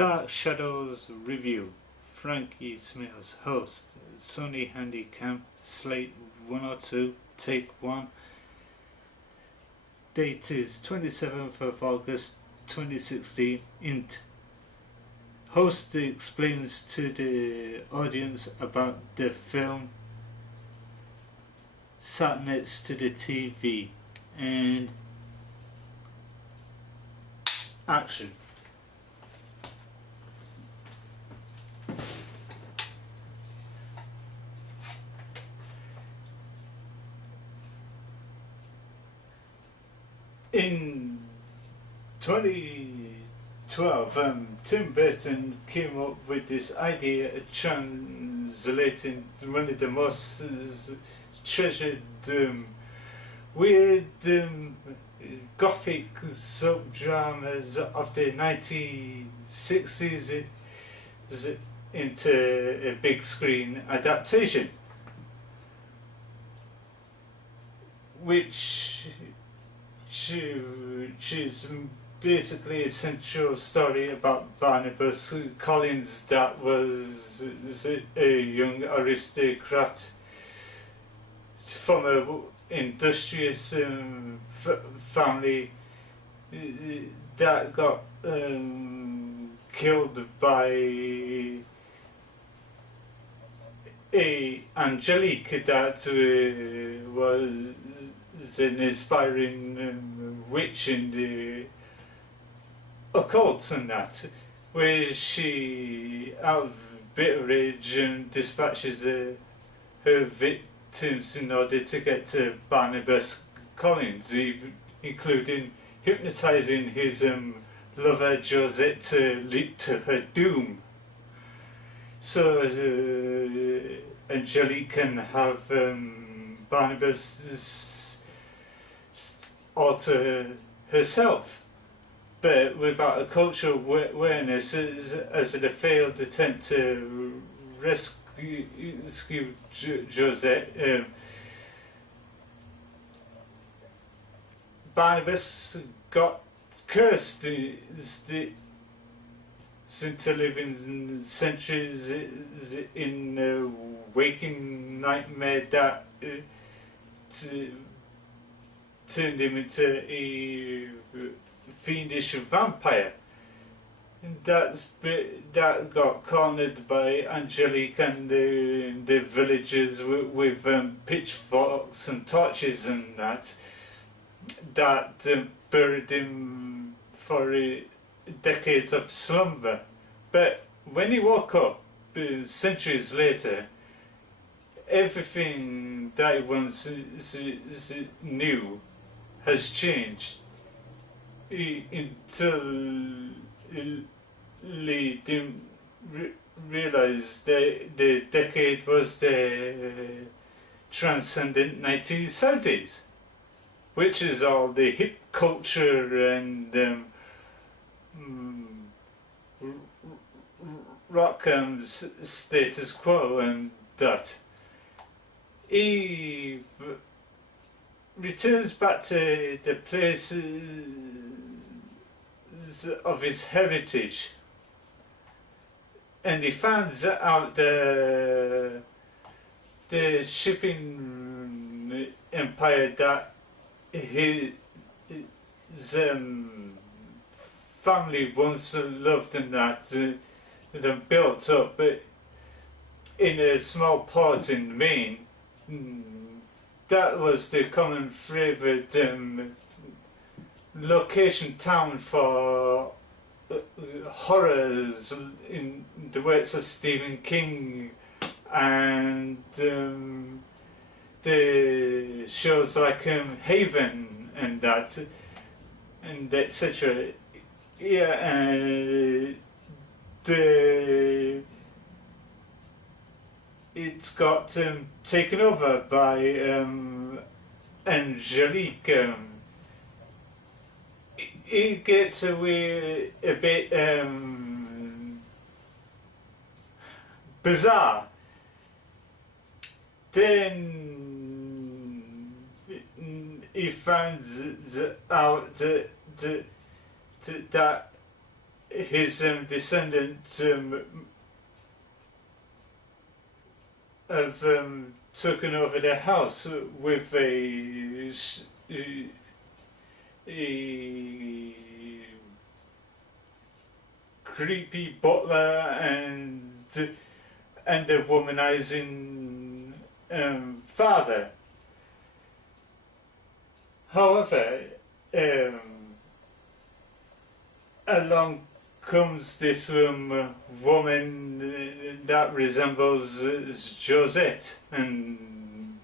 Dark Shadows Review. Frankie Smales, host. Sony Handycam, Slate 102, take 1. Date is 27th of August 2016. Int. Host explains to the audience about the film, sat next to the TV, and action. In 2012, Tim Burton came up with this idea of translating one of the most treasured weird gothic subdramas of the 1960s into a big screen adaptation, which is basically a central story about Barnabus Collins, that was a young aristocrat from an industrious family that got killed by Angelique, that was an aspiring witch in the occult and that, where she, out of bitter rage, dispatches her victims in order to get to Barnabus Collins, including hypnotising his lover Josette to lead to her doom. So Angelique can have Barnabus alter herself, but without a cultural awareness, as in a failed attempt to rescue Josette. Barnabus got cursed into living centuries in a waking nightmare that turned him into a fiendish vampire. That got cornered by Angelique and the villagers with pitchforks and torches and that buried him for decades of slumber. But when he woke up centuries later, everything that he once knew has changed until he didn't realise that the decade was the transcendent 1970s, which is all the hip culture and rock status quo, and that. He returns back to the places of his heritage, and he finds out the shipping empire that his family once loved and that built up in a small port in Maine. That was the common favoured location town for horrors in the works of Stephen King and the shows like Haven and that, and etc. Yeah, and it's got taken over by Angelique. It gets away a bit bizarre. Then he finds out that his descendants have taken over the house with a creepy butler and a womanizing father. However, along comes this woman that resembles Josette, and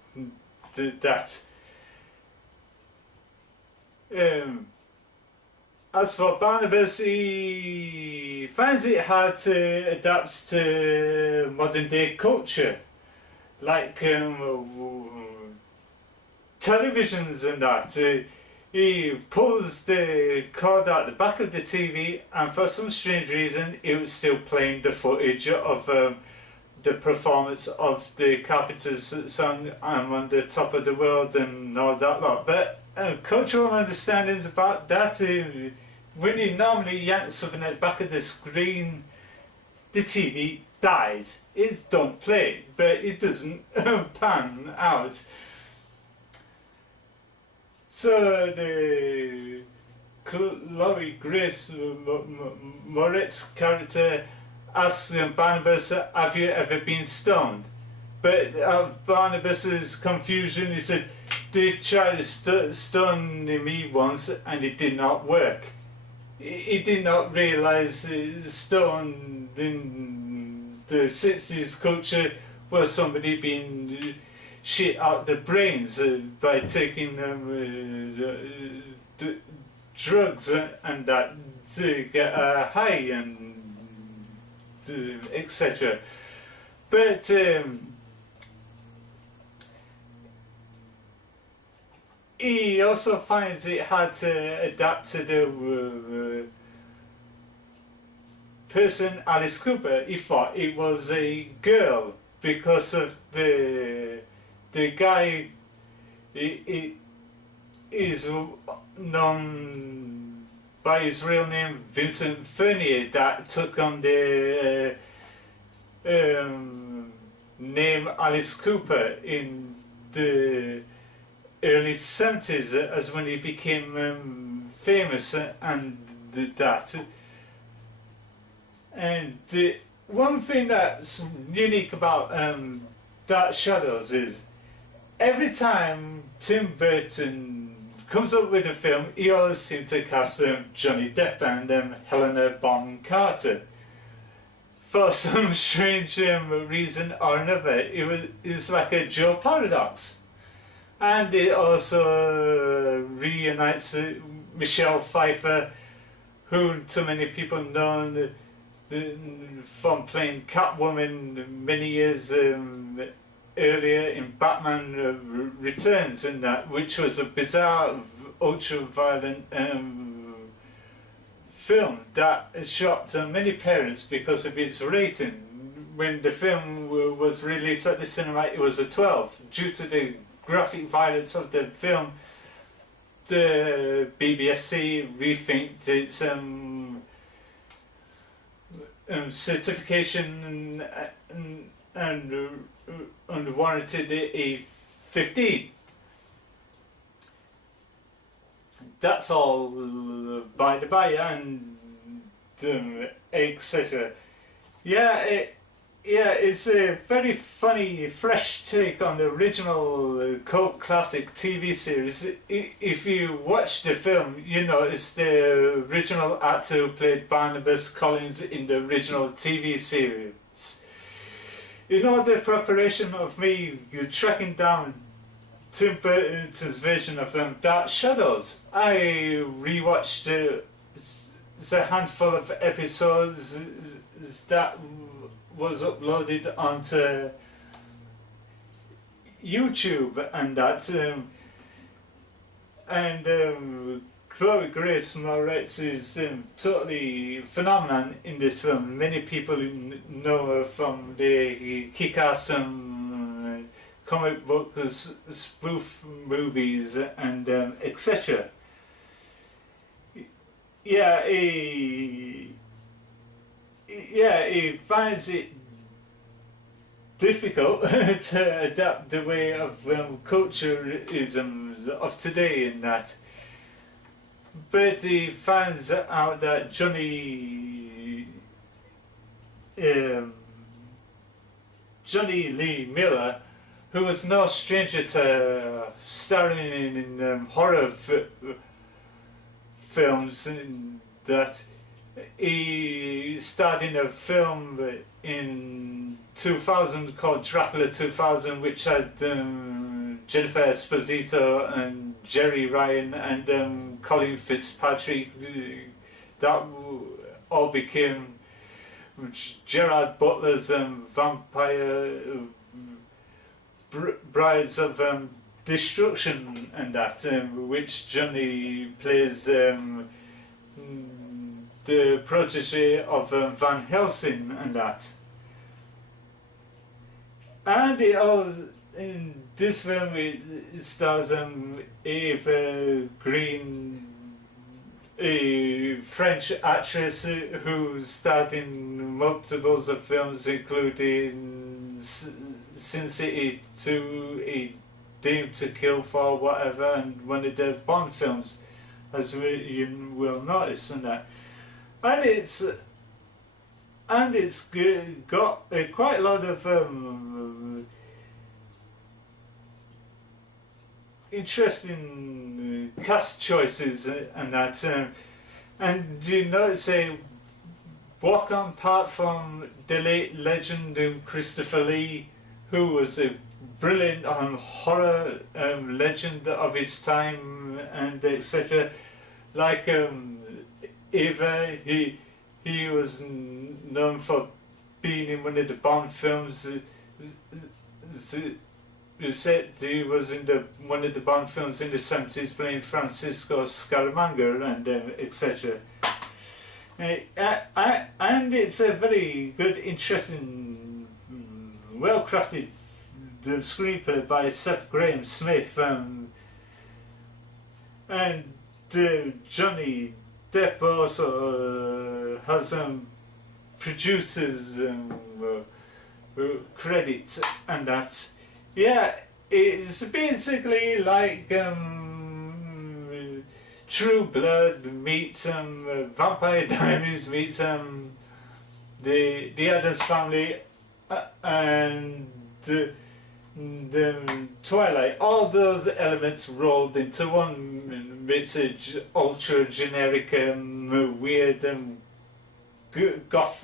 that. As for Barnabus, he finds it hard to adapt to modern day culture, like televisions and that. He pulls the cord out the back of the TV, and for some strange reason it was still playing the footage of the performance of the Carpenters song "I'm on the Top of the World" and all that lot. But cultural understandings about that, when you normally yank something at the back of the screen, the TV dies. It's don't play, but it doesn't pan out. So the Chloe Grace Moretz character asks Barnabus, "Have you ever been stoned?" But Barnabas's confusion, he said, "They tried to stone me once and it did not work." He did not realise stone in the 60s culture was somebody being shit out the brains by taking drugs and that to get a high and etc. But he also finds it hard to adapt to the person Alice Cooper. He thought it was a girl because of the guy is known by his real name, Vincent Fernier, that took on the name Alice Cooper in the early 70s as when he became famous and that. And one thing that's unique about Dark Shadows is every time Tim Burton comes up with a film, he always seems to cast Johnny Depp and Helena Bonham Carter. For some strange reason or another, it's like a Joe paradox. And it also reunites Michelle Pfeiffer, who too many people know from playing Catwoman many years earlier in Batman Returns, and that, which was a bizarre, ultra-violent film that shocked many parents because of its rating. When the film was released at the cinema, it was a 12. Due to the graphic violence of the film, the BBFC rethinked its certification and warranted a 15. That's all by the by, and etc. It's a very funny, fresh take on the original cult classic TV series. If you watch the film, you notice the original actor who played Barnabus Collins in the original TV series. In all the preparation of me tracking down Tim Burton's version of Dark Shadows, I rewatched the handful of episodes that was uploaded onto YouTube and that, Chloe Grace Moretz is totally phenomenal in this film. Many people know her from the kick-ass comic book spoof movies and etc. yeah, he finds it difficult to adapt the way of culturisms of today in that. But he finds out that Johnny Lee Miller, who was no stranger to starring in horror films, in that he starred in a film in 2000 called Dracula 2000, which had Jennifer Esposito and Jerry Ryan and Colin Fitzpatrick. That all became Gerard Butler's vampire Brides of Destruction, and that, which Johnny plays the protege of Van Helsing, and that. And in this film it stars Eva Green, a French actress who starred in multiples of films, including Sin City 2, A Dame to Kill For, whatever, and one of the Bond films, as you will notice, and that. And it's got quite a lot of interesting cast choices and that. And you notice walk on apart from the late legend Christopher Lee, who was a brilliant horror legend of his time, and etc. Like Eva, he was known for being in one of the Bond films. You said he was in one of the Bond films in the 70s, playing Francisco Scaramanga and etc. And it's a very good, interesting, well-crafted screenplay by Seth Graham Smith, and Johnny Depp also has producers credits, and that. Yeah, it's basically like True Blood meets Vampire Diaries meets the Addams Family and the Twilight. All those elements rolled into one message, ultra generic, weird, goth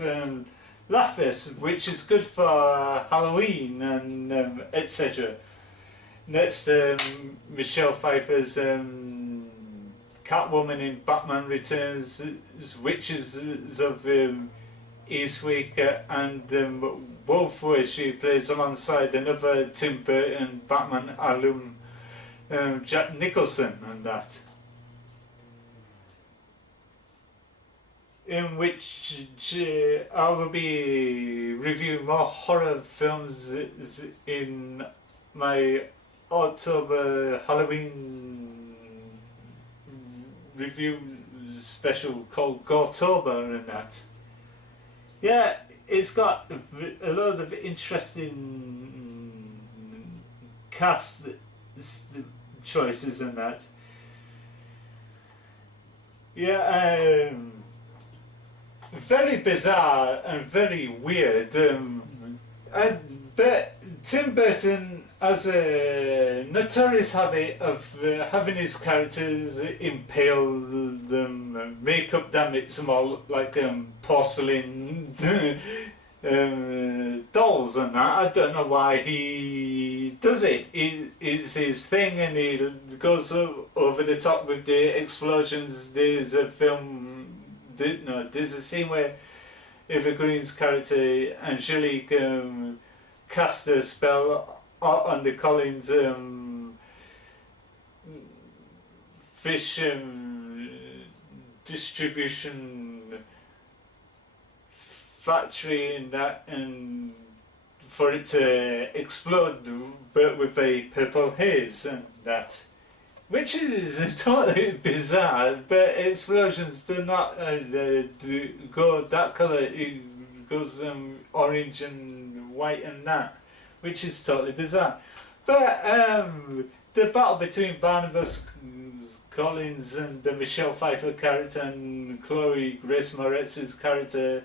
laughers, which is good for Halloween and etc. Next, Michelle Pfeiffer's Catwoman in Batman Returns, Witches of Eastwick, and Wolf, where she plays alongside another Tim Burton Batman alum, Jack Nicholson, and that. In which I will be reviewing more horror films in my October Halloween review special called Gotober, and that. Yeah, it's got a lot of interesting cast choices and that. Yeah, very bizarre and very weird. But Tim Burton has a notorious habit of having his characters impaled, makeup them it's more like porcelain dolls and that. I don't know why he does it. It's his thing, and he goes over the top with the explosions. There's a scene where Eva Green's character Angelique cast a spell on the Collins fish distribution factory, and for it to explode, but with a purple haze and that. Which is totally bizarre, but explosions do not go that colour goes orange and white and that, which is totally bizarre. But the battle between Barnabus Collins and the Michelle Pfeiffer character and Chloe Grace Moretz's character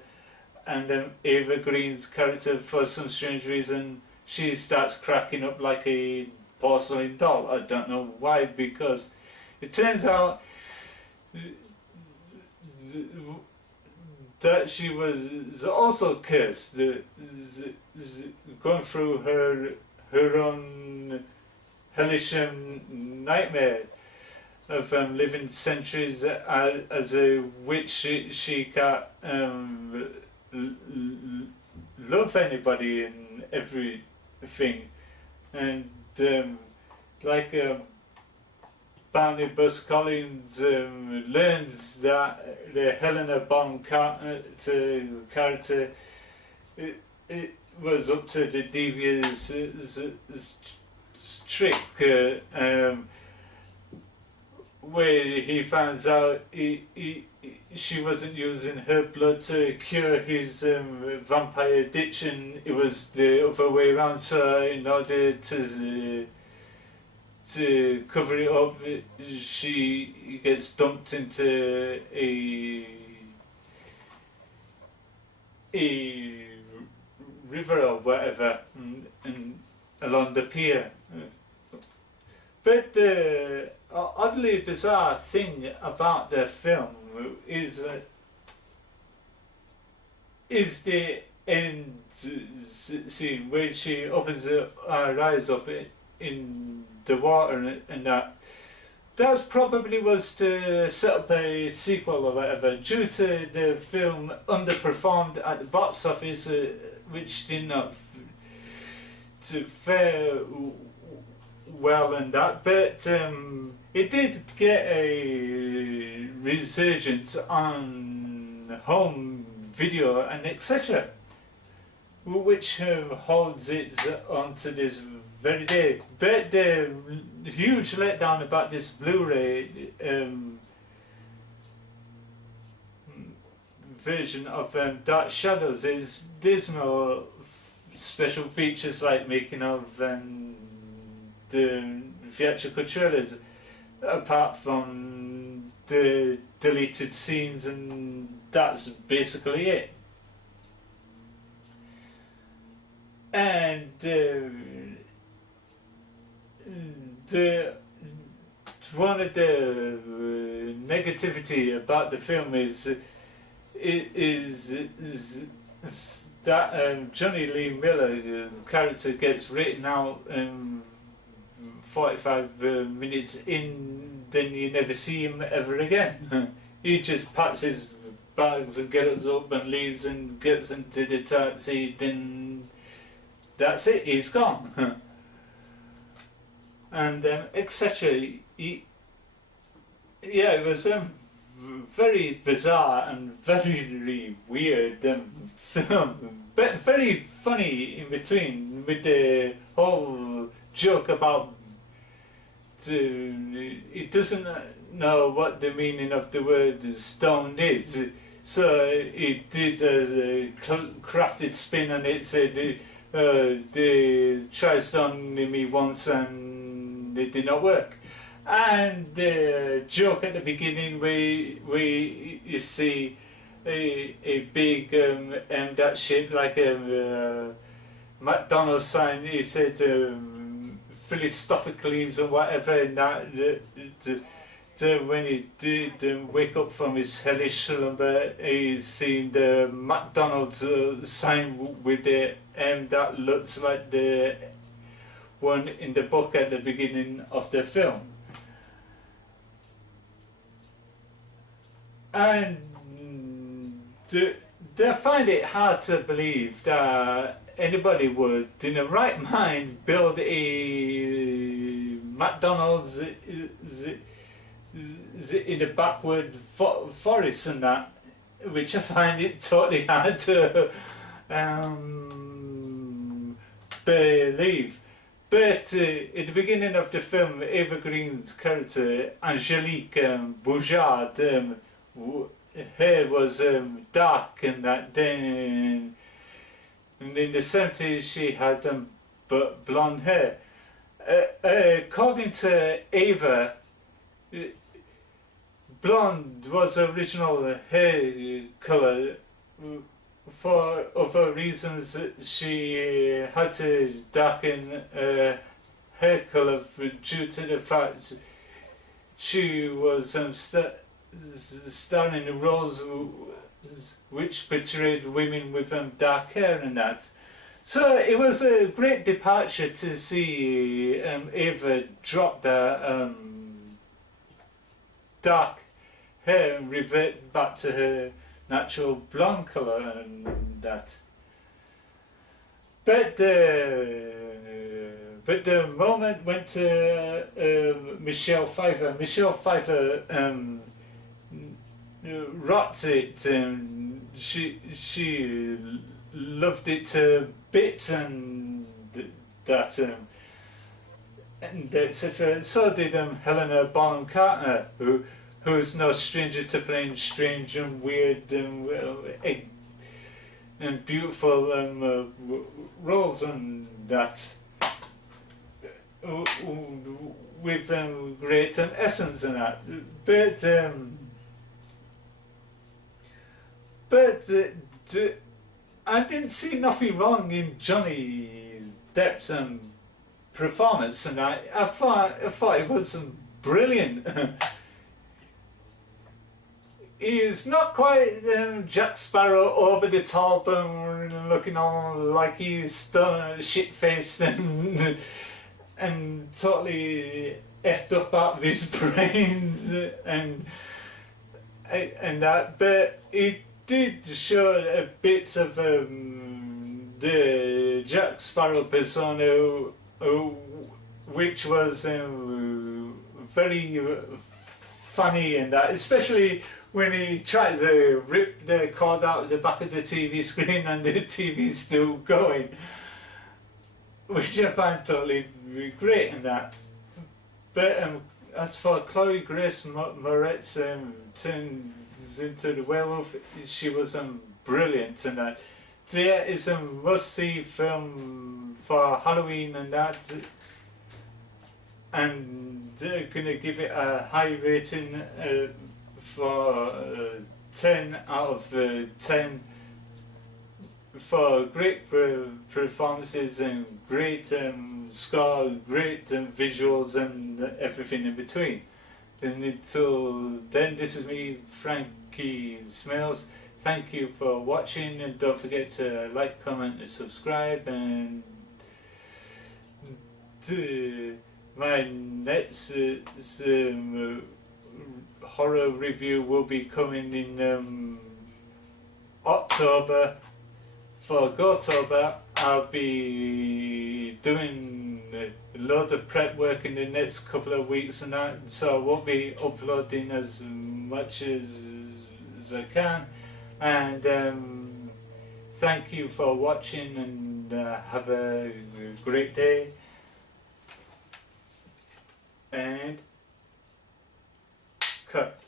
and Ava Green's character, for some strange reason, she starts cracking up like a porcelain doll. I don't know why, because it turns out that she was also cursed, going through her own hellish nightmare of living centuries as a witch. She can't love anybody and everything, and like Barnabus Collins learns that the Helena Bonham character it was up to the devious trick where he finds out she wasn't using her blood to cure his vampire addiction, it was the other way around. So in order to cover it up, she gets dumped into a river or whatever, and along the pier. But the oddly bizarre thing about the film is the end scene where she opens her eyes up in the water, and that probably was to set up a sequel or whatever, due to the film underperformed at the box office, which did not fare well and that, but it did get a resurgence on home video and etc., which holds it on to this very day. But the huge letdown about this Blu-ray version of Dark Shadows is there's no special features like making of and the theatrical trailers, apart from the deleted scenes, and that's basically it. And one of the negativity about the film is that Johnny Lee Miller's character gets written out 45 minutes in, then you never see him ever again. He just packs his bags and gets up and leaves and gets into the taxi, then that's it, he's gone. And etc. Yeah, it was very bizarre and very weird film, but very funny in between, with the whole joke about it doesn't know what the meaning of the word stone is, so it did a crafted spin on it, said they tried stoning me once and it did not work. And the joke at the beginning where you see a big that shaped like a McDonald's sign, he said Philosophicles or whatever, and that when he did wake up from his hellish slumber, he's seen the McDonald's sign with the that looks like the one in the book at the beginning of the film. And they find it hard to believe that anybody would, in the right mind, build a McDonald's in the backward forest and that, which I find it totally hard to believe. But at the beginning of the film, Eva Green's character, Angelique Bouchard, hair was dark and that. Then and in the 70s she had blonde hair. According to Ava, blonde was the original hair colour. For other reasons, she had to darken hair colour due to the fact she was starring in roles which portrayed women with dark hair and that. So it was a great departure to see Ava drop the dark hair and revert back to her natural blonde colour and that. But the moment went to Michelle Pfeiffer. Michelle Pfeiffer rocked it. She loved it to bits and that and etc. So did Helena Bonham Carter, who's no stranger to playing strange and weird and beautiful roles and that, with great essence and that. But I didn't see nothing wrong in Johnny Depp's performance, and I thought it was brilliant. He's not quite Jack Sparrow over the top and looking all like he's shit-faced and totally effed up out of his brains and that, but he did show a bits of the Jack Sparrow persona, which was very funny and that, especially when he tried to rip the cord out of the back of the TV screen and the TV's still going, which I find totally great in that. But as for Chloe Grace Moretz turns into the werewolf, she was brilliant in that. So yeah, it's a must-see film for Halloween and that, and they're gonna give it a high rating for 10 out of 10 for great performances and great score, great visuals and everything in between. And until then, this is me, Frankie Smales. Thank you for watching, and don't forget to like, comment and subscribe, and my next horror review will be coming in October. For Gotober, I'll be doing a load of prep work in the next couple of weeks and that, so I won't be uploading as much as I can. And thank you for watching, and have a great day. And cut.